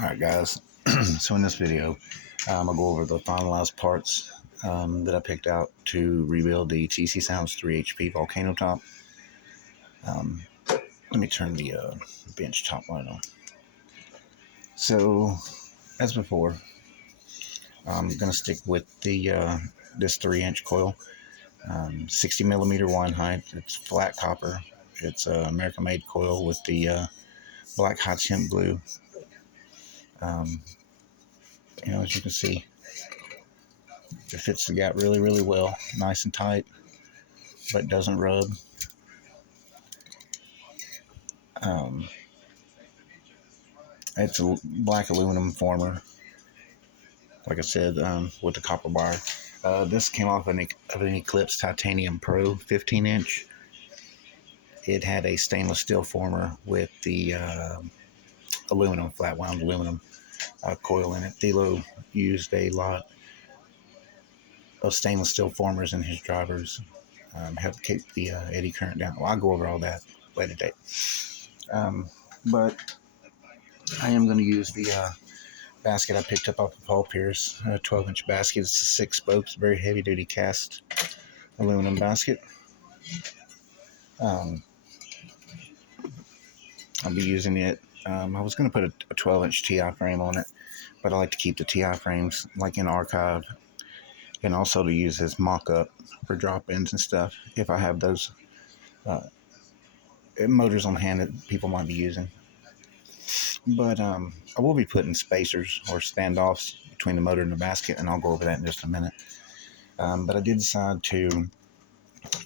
Alright guys, so in this video I'll go over the finalized parts that I picked out to rebuild the TC Sounds 3 HP Volcano top. Let me turn the bench top light on. So as before, I'm going to stick with the this 3-inch coil, 60 millimeter wine height. It's flat copper. It's an American made coil with the black hot hemp glue. As you can see, it fits the gap really well, nice and tight, but doesn't rub. It's a black aluminum former, like I said, with the copper wire. This came off of an Eclipse Titanium Pro 15-inch. It had a stainless steel former with the aluminum, flat wound aluminum coil in it. Thilo used a lot of stainless steel formers in his drivers, help keep the eddy current down. Well, I'll go over all that later date. But I am going to use the basket I picked up off of Paul Pierce, a 12-inch basket. It's a 6 spokes, very heavy-duty cast aluminum basket. I'll be using it. I was going to put a 12-inch TI frame on it, but I like to keep the TI frames like in archive, and also to use as mock-up for drop-ins and stuff if I have those motors on hand that people might be using. But I will be putting spacers or standoffs between the motor and the basket, and I'll go over that in just a minute. But I did decide to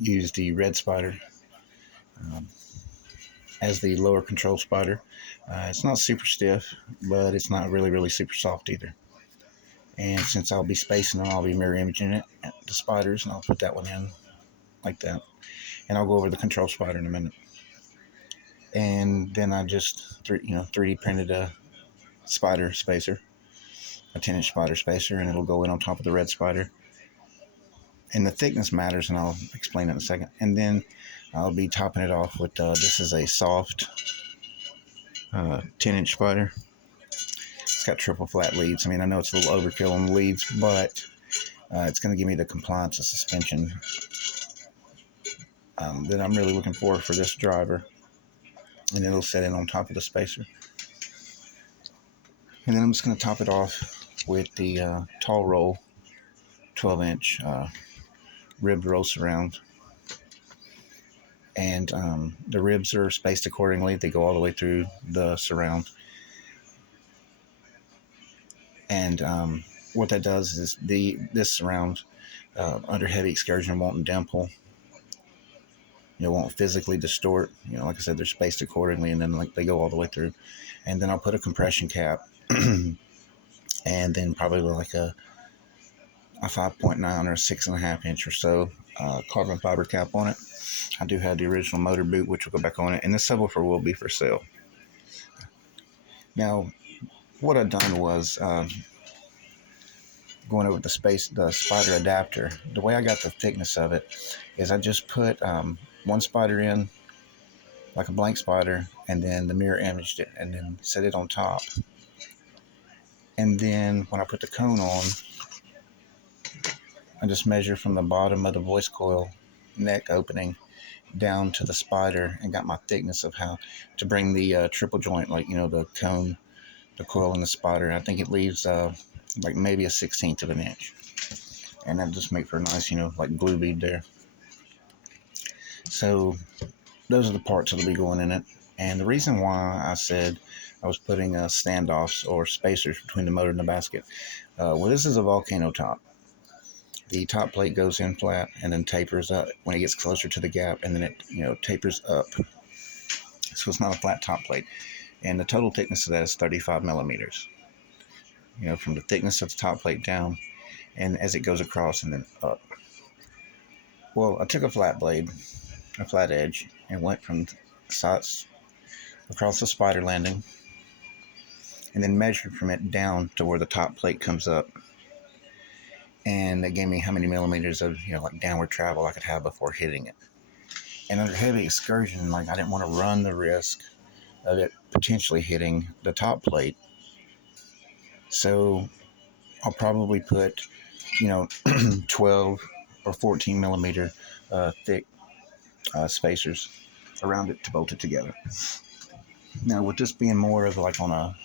use the red spider as the lower control spider. It's not super stiff, but it's not really super soft either. And since I'll be spacing them, I'll be mirror imaging it, the spiders, and I'll put that one in like that. And I'll go over the control spider in a minute. And then I just 3D printed a spider spacer, a 10-inch spider spacer, and it'll go in on top of the red spider. And the thickness matters, and I'll explain that in a second. And then I'll be topping it off with this is a soft 10-inch spider. It's got triple flat leads. I mean, I know it's a little overkill on the leads, but it's going to give me the compliance of suspension that I'm really looking for this driver. And it'll set in on top of the spacer. And then I'm just going to top it off with the tall roll 12-inch ribbed roll surround. And the ribs are spaced accordingly. They go all the way through the surround. And what that does is this surround under heavy excursion won't dimple. It won't physically distort. Like I said, they're spaced accordingly, and then they go all the way through. And then I'll put a compression cap, and then probably like a 5.9 or 6.5 inch or so carbon fiber cap on it. I do have the original motor boot, which will go back on it, and this subwoofer will be for sale. Now, what I've done was going over the spider adapter. The way I got the thickness of it is I just put one spider in, like a blank spider, and then the mirror imaged it, and then set it on top. And then when I put the cone on, I just measure from the bottom of the voice coil neck opening down to the spider, and got my thickness of how to bring the triple joint, like the cone, the coil, and the spider. I think it leaves like maybe a 1/16 of an inch, and that just make for a nice like glue bead there. So those are the parts that'll be going in it. And the reason why I said I was putting standoffs or spacers between the motor and the basket, well, this is a Volcano top. The top plate goes in flat and then tapers up when it gets closer to the gap, and then it tapers up. So it's not a flat top plate. And the total thickness of that is 35 millimeters. From the thickness of the top plate down, and as it goes across and then up. Well, I took a flat blade, a flat edge, and went from sides across the spider landing, and then measured from it down to where the top plate comes up. And that gave me how many millimeters of like downward travel I could have before hitting it. And under heavy excursion, I didn't want to run the risk of it potentially hitting the top plate So I'll probably put, 12 or 14 millimeter thick spacers around it to bolt it together. Now, with this being more of like on a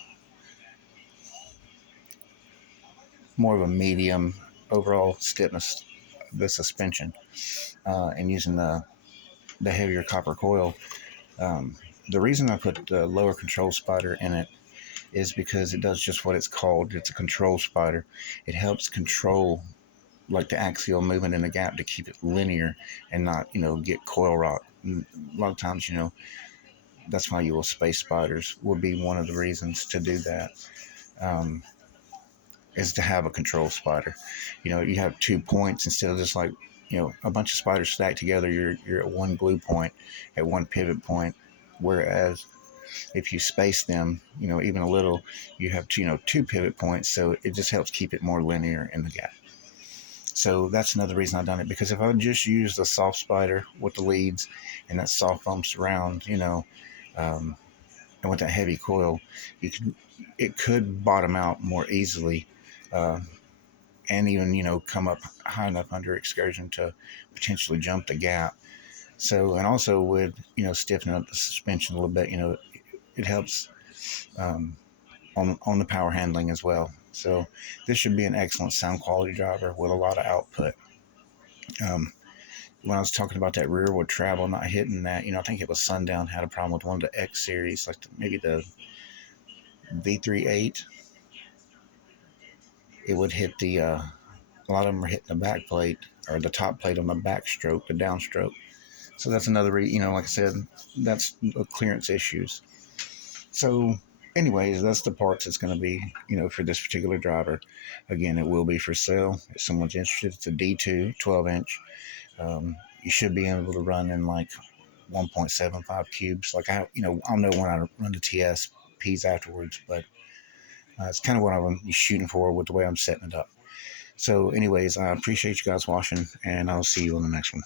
more of a medium overall stiffness, the suspension, and using the heavier copper coil, um, the reason I put the lower control spider in it is because it does just what it's called. It's a control spider. It helps control like the axial movement in the gap to keep it linear and not, get coil rot. And a lot of times, that's why you will space spiders would be one of the reasons to do that. Um, is to have a control spider. You have 2 points instead of just like, a bunch of spiders stacked together. You're at one glue point, at one pivot point. Whereas if you space them, even a little, you have two pivot points. So it just helps keep it more linear in the gap. So that's another reason I've done it, because if I just use the soft spider with the leads and that soft foam surround, um, and with that heavy coil, it could bottom out more easily, uh, and even come up high enough under excursion to potentially jump the gap. So, and also with stiffening up the suspension a little bit, it helps, um, on the power handling as well. So this should be an excellent sound quality driver with a lot of output. Um, when I was talking about that rearward travel not hitting that, I think it was Sundown had a problem with one of the X series, like maybe the V38. It would hit a lot of them are hitting the back plate or the top plate on the backstroke, the downstroke. So that's another, like I said, that's clearance issues. So, anyways, that's the parts it's going to be, for this particular driver. Again, it will be for sale. If someone's interested, it's a D2 12-inch. You should be able to run in like 1.75 cubes. Like I'll know when I run the TSPs afterwards, but it's kind of what I'm shooting for with the way I'm setting it up. So, anyways, I appreciate you guys watching, and I'll see you on the next one.